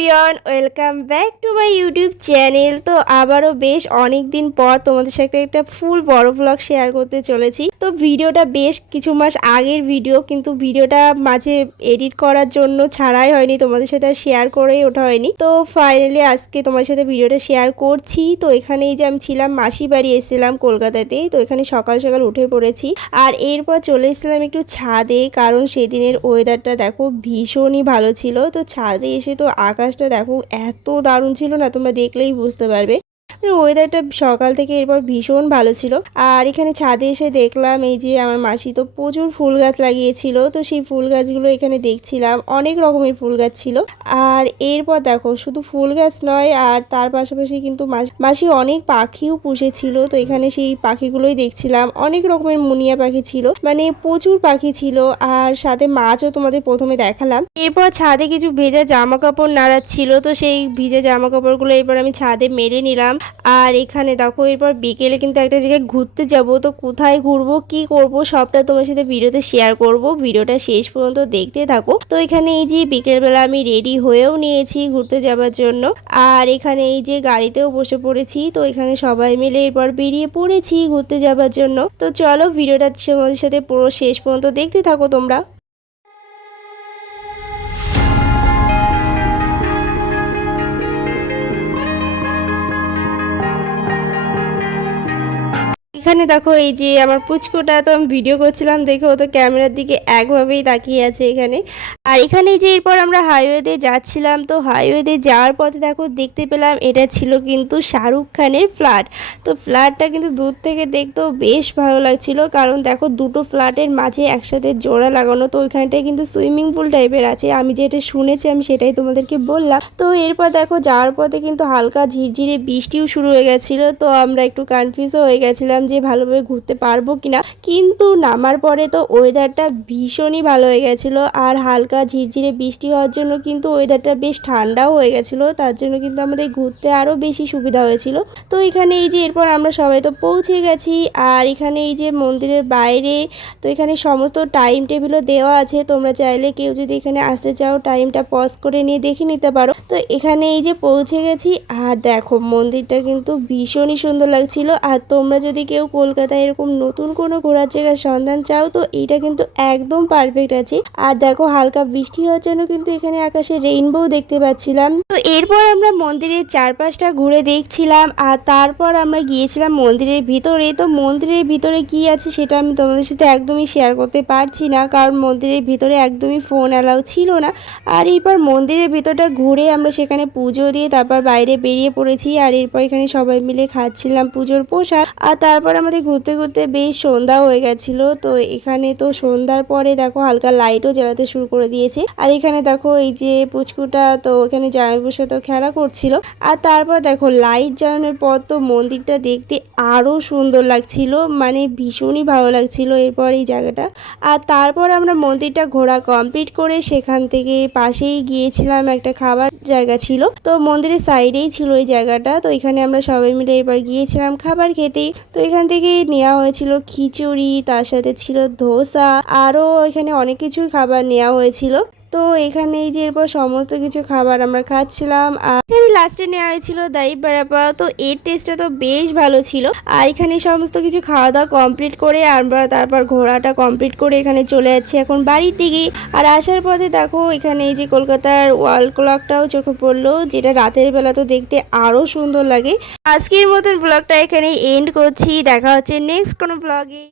Everyone, welcome back to my YouTube channel. তো আবারও বেশ অনেক দিন পর তোমাদের সাথে একটা ফুল বড় ব্লগ শেয়ার করতে চলেছি। তো ভিডিওটা বেশ কিছু মাস আগের ভিডিও, কিন্তু ভিডিওটা মাঝে এডিট করার জন্য ছাড়াই হয়নি, তোমাদের সাথে শেয়ার করেই ওঠা হয়নি। তো ফাইনালি আজকে তোমাদের সাথে ভিডিওটা শেয়ার করছি। তো এখানে এই যে আমি ছিলাম মাসি বাড়ি, এসেছিলাম কলকাতাতে। তো এখানে সকাল সকাল উঠে পড়েছি, আর এরপর চলে এসেছিলাম একটু ছাদে, কারণ সেদিনের ওয়েদারটা দেখো ভীষণই ভালো ছিল। তো ছাদে এসে তো আকাশটা দেখো এত দারুণ ছিল না, তোমরা দেখলেই বুঝতে পারবে। ওয়েদারটা সকাল থেকে এরপর ভীষণ ভালো ছিল। আর এখানে ছাদে এসে দেখলাম এই যে আমার মাসি তো প্রচুর ফুল গাছ লাগিয়েছিল। তো সেই ফুল গাছগুলো এখানে দেখছিলাম, অনেক রকমের ফুল গাছ ছিল। আর এরপর দেখো শুধু ফুল গাছ নয়, আর তার পাশাপাশি কিন্তু মাসি অনেক পাখিও পুষেছিল। তো এখানে সেই পাখিগুলোই দেখছিলাম, অনেক রকমের মুনিয়া পাখি ছিল, মানে প্রচুর পাখি ছিল। আর সাথে মাছও তোমাদের প্রথমে দেখালাম। এরপর ছাদে কিছু ভেজা জামা কাপড় নাড়াচ্ছিল, তো সেই ভিজে জামা কাপড়গুলো এরপর আমি ছাদে মেরে নিলাম। আর এখানে দেখো এরপর বিকেলে কিন্তু একটা জায়গায় ঘুরতে যাব। তো কোথায় ঘুরবো, কি করব, সবটা তোমার সাথে ভিডিওতে শেয়ার করব। ভিডিওটা শেষ পর্যন্ত দেখতে থাকো। তো এখানে এই যে বিকেলবেলা আমি রেডি হয়েও নিয়েছি ঘুরতে যাওয়ার জন্য। আর এখানে এই যে গাড়িতেও বসে পড়েছি। তো এখানে সবাই মিলে এরপর বেরিয়ে পড়েছি ঘুরতে যাওয়ার জন্য। তো চলো ভিডিওটা তোমাদের সাথে পুরো শেষ পর্যন্ত দেখতে থাকো তোমরা। এখানে দেখো এই যে আমার পুচকুটা, তো আমি ভিডিও করছিলাম দেখে ও তো ক্যামেরার দিকে একভাবেই তাকিয়ে আছে এখানে। আর এখানে যে এরপর আমরা হাইওয়েতে যাচ্ছিলাম। তো হাইওয়েতে যাওয়ার পথে দেখো দেখতে পেলাম এটা ছিল কিন্তু শাহরুখ খানের ফ্ল্যাট। তো ফ্ল্যাটটা কিন্তু দূর থেকে দেখতেও বেশ ভালো লাগছিল, কারণ দেখো দুটো ফ্ল্যাটের মাঝে একসাথে জোড়া লাগানো। তো ওইখানটায় কিন্তু সুইমিং পুল টাইপের আছে, আমি যেটা শুনেছি আমি সেটাই তোমাদেরকে বললাম। তো এরপর দেখো যাওয়ার পথে কিন্তু হালকা ঝিরঝিরে বৃষ্টিও শুরু হয়ে গেছিলো। তো আমরা একটু কনফিউজও হয়ে গেছিলাম যে ভালোভাবে ঘুরতে পারবো কিনা, কিন্তু নামার পরে তো ওয়েদারটা ভীষণই ভালো হয়ে গেছিলো। আর হালকা ঝিরঝিরে বৃষ্টি হওয়ার জন্য কিন্তু ওয়েদারটা বেশ ঠান্ডাও হয়ে গেছিলো, তার জন্য কিন্তু আমাদের ঘুরতে আরও বেশি সুবিধা হয়েছিল। তো এখানে এই যে এরপর আমরা সবাই তো পৌঁছে গেছি। আর এখানে এই যে মন্দিরের বাইরে তো এখানে সমস্ত টাইম টেবিলও দেওয়া আছে, তোমরা চাইলে কেউ যদি এখানে আসতে চাও টাইমটা পজ করে নিয়ে দেখে নিতে পারো। তো এখানে এই যে পৌঁছে গেছি, আর দেখো মন্দিরটা কিন্তু ভীষণই সুন্দর লাগছিল। আর তোমরা যদি কেউ কলকাতায় এরকম নতুন কোনো ঘোরার জায়গার সন্ধান চাও তো এইটা কিন্তু একদম পারফেক্ট আছে। আর দেখো হালকা বৃষ্টি হওয়ার জন্য কিন্তু এখানে আকাশে রেইনবো দেখতে পাচ্ছিলাম। তো এরপর আমরা মন্দিরের চারপাশটা ঘুরে দেখছিলাম, আর তারপর আমরা গিয়েছিলাম মন্দিরের ভিতরে। তো মন্দিরের ভিতরে কি আছে সেটা আমি তোমাদের সাথে একদমই শেয়ার করতে পারছি না, কারণ মন্দিরের ভিতরে একদমই ফোন অ্যালাউ ছিল না। আর এরপর মন্দিরের ভিতরটা ঘুরে আমরা সেখানে পুজো দিয়ে তারপর বাইরে বেরিয়ে পড়েছি। আর এরপর এখানে সবাই মিলে খাচ্ছিলাম পুজোর প্রসাদ। আর তারপর আমাদের ঘুরতে ঘুরতে বেশ সন্ধ্যা হয়ে গেছিলো। তো এখানে তো সন্ধ্যার পরে দেখো হালকা লাইটও জ্বালাতে শুরু করে দিয়েছে। আর এখানে দেখো এই যে পুচকুটা তো এখানে জামাইবাবুর সাথে খেলা করছিল। আর তারপর দেখো লাইট জ্বালানোর পর তো মন্দিরটা দেখতে আরও সুন্দর লাগছিল, মানে ভীষণই ভালো লাগছিল এরপর এই জায়গাটা। আর তারপর আমরা মন্দিরটা ঘোরা কমপ্লিট করে সেখান থেকে পাশেই গিয়েছিলাম, একটা খাবার জায়গা ছিল। তো মন্দিরের সাইডেই ছিল এই জায়গাটা। তো এখানে আমরা সবাই মিলে এবার গিয়েছিলাম খাবার খেতে। তো এখান থেকে নেওয়া হয়েছিল খিচুড়ি, তার সাথে ছিল ধোসা, আরও এখানে অনেক কিছুই খাবার নেওয়া হয়েছিল। তো এখানে এই যে এরপর সমস্ত কিছু খাবার আমরা খাচ্ছিলাম। আর এখানে লাস্টে নেওয়া হয়েছিল দই বড়া। তো এর টেস্টটা তো বেশ ভালো ছিল। আর এখানে সমস্ত কিছু খাওয়া দাওয়া কমপ্লিট করে আমরা তারপর ঘোরাটা কমপ্লিট করে এখানে চলে যাচ্ছি এখন বাড়ির দিকে। আর আসার পথে দেখো এখানে এই যে কলকাতার ওয়াল ক্লকটাও চোখে পড়লো, যেটা রাতের বেলা তো দেখতে আরও সুন্দর লাগে। আজকের মতন ব্লগটা এখানে এন্ড করছি, দেখা হচ্ছে নেক্সট কোনো ব্লগে।